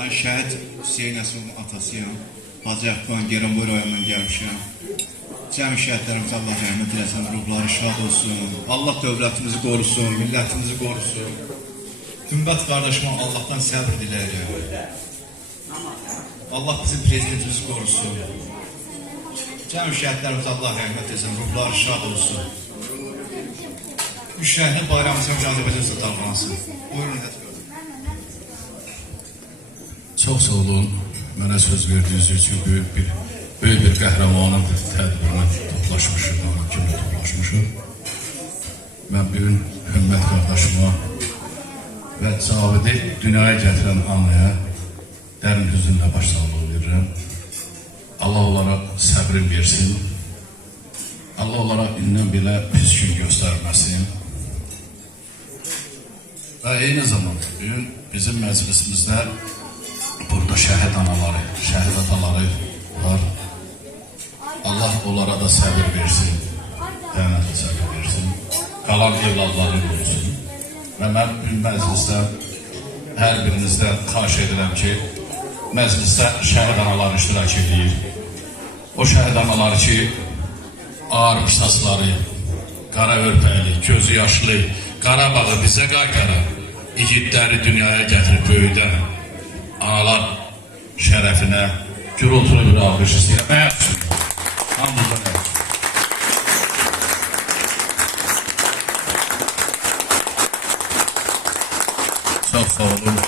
Ben şəhid Hüseyin Əsovun atasıyam. Hacı Əhvan Geranboy rayonundan gəlmişəm. Cəmi şəhidlərimiz Allah rəhmət eləsin, ruhları şad olsun. Allah dövlətimizi qorusun, millətimizi qorusun. Gümbət qardaşıma Allah'tan səbr diləyirəm. Allah bizim prezidentimizi qorusun. Cəmi şəhidlərimiz Allah rəhmət eləsin, ruhları şad olsun. Üç şəhidin bayramımızın cazibəcəsi davransın. Buyurun, hədət görün. Çox sağ olun, mənə söz verdiyiniz üçün böyük bir qəhrəmanın tədbirinə toplaşmışıq, ana kimi toplaşmışıq. Mən bugün Hümmət qardaşıma və Cavidi dünyaya gətirən anaya dərin hüzünlə başsağlığı verirəm. Allah onlara səbrin versin, Allah onlara indən belə pis gün göstərməsin. Və eyni zamanda bugün bizim məclisimizdə burada şəhid anaları, şəhid ataları var. Allah onlara da səbir versin, rəhmətli səbir versin, qalan evladları qorusun. Və mən bu məclisdə hər birinizdən xahiş edirəm ki, məclisdə şəhid anaları iştirak edir. O şəhid anaları ki, ağır qisasları, qara örpəkli, gözü yaşlı, Qarabağı bizə qaytaran, igidləri dünyaya gətirib böyüdən analar şərəfinə gürültülü bir alqış istəyirəm. Məyəqsin. Hamdülillah. Çox sağ olun.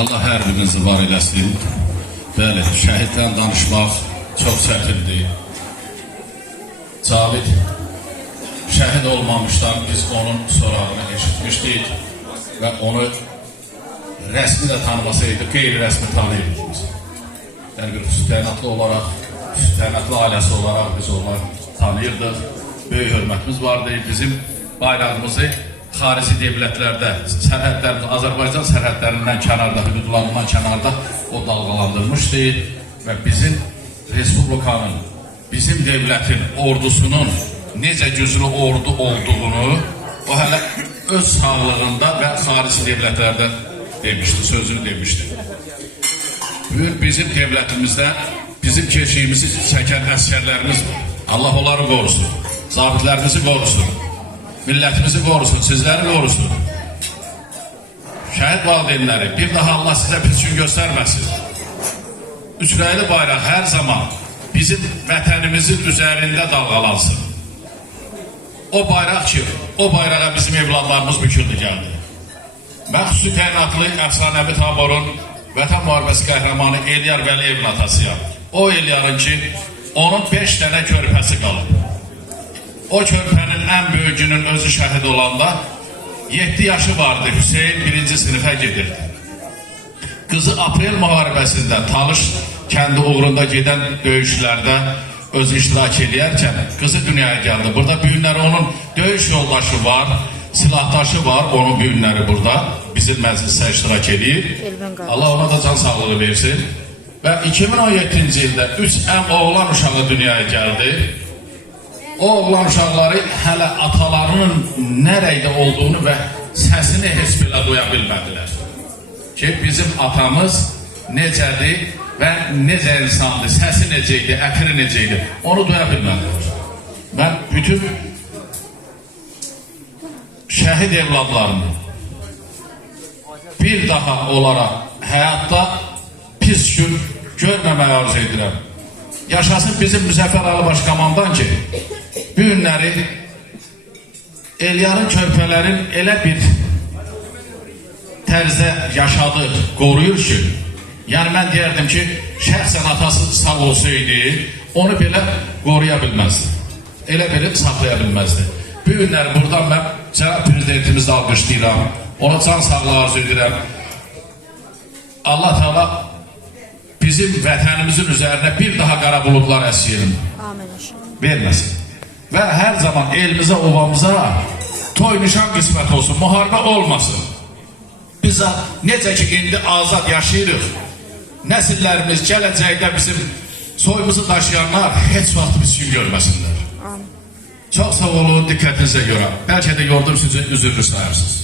Allah hər birinizi var eləsin. Bəli, şəhiddən danışmaq çox çətindir. Cavid şəhid olmamışdan biz onun sorağını eşitmişdik və onu rəsmi də tanımasaydı, qeyri-rəsmi tanıyırdıq. Yəni bir təyinatlı olaraq, təyinatlı ailəsi olaraq biz onları tanıyırdıq. Böyük hörmətimiz vardı. Bizim bayrağımızı xarici devlətlərdə, sərhədlərimiz, Azərbaycan sərhədlərindən kənarda, hüdudlarından kənarda o dalgalandırmışdı və bizim Respublikanın, bizim devlətin ordusunun necə güclü ordu olduğunu o hələ öz sağlığında və xarici devlətlərdə demişdi, sözünü demişdi. Bugün bizim devlətimizdə bizim keşiyimizi çəkən əskərlərimiz var. Allah onları qorusun, zabitlərimizi qorusun, millətimizi qorusun, sizləri qorusun. Şəhid valideynləri, bir daha Allah sizə pis gün göstərməsin. Üçrəyli bayraq hər zaman bizim vətənimizin üzərində dalğalansın. O bayraq ki, o bayrağa bizim evladlarımız büküldü gəldi. Mən xüsusi təyinatlı əfsanəvi taborun vətən müharibəsi qəhrəmanı Elyar Vəliyevin atasıyam. O Elyarın ki, onun 5 dənə körpəsi qalıb. O körpənin ən böyücünün özü şəhid olanda 7 yaşı vardı, Hüseyin 1-ci sinifə gedirdi. Qızı aprel müharibəsində Talış kəndi uğrunda gedən döyüşlərdə özü iştirak edərkən qızı dünyaya gəldi. Burada bu günləri onun döyüş yoldaşı var, silahdaşı var, onun bu günləri burada bizim məclisə iştirak edir. Allah ona da can sağlığı versin. Və 2017-ci ildə 3 oğlan uşağı dünyaya gəldi. O oğlan uşaqları hələ atalarının nə rəydə olduğunu və səsini heç belə duya bilmədilər. Ki bizim atamız necədir və necə insandır, səsi necəydi, ətiri necəydi, onu duya bilmədilər. Mən bütün şəhid evladlarını bir daha olaraq həyatda pis gün görməməyə arzu edirəm. Yaşasın bizim Müzəffər Ali Başkomandan ki, bu günləri Elyarın körpələrin elə bir tərzdə yaşadı, qoruyur ki, yəni mən deyərdim ki, şəxsən atası sağ olsaydı, onu belə qoruya bilməzdi. Elə belə saxlaya bilməzdi. Bu günləri buradan mən cənab prezidentimizdə alqışlayıram, ona can sağlığı arzu edirəm. Allah Teala bizim vətənimizin üzərinə bir daha qara buludlar əsyirin verməsin. Və hər zaman elimizə, ovamıza toy nişan qismət olsun, müharibə olmasın. Biz necə ki indi azad yaşayırıq, nəsillərimiz gələcəkdə bizim soyumuzu daşıyanlar heç vaxt biz gün görməsinlər. Çox sağ olun, diqqətinizə görə. Bəlkə də yordum sizi üzürlü sayırsınız.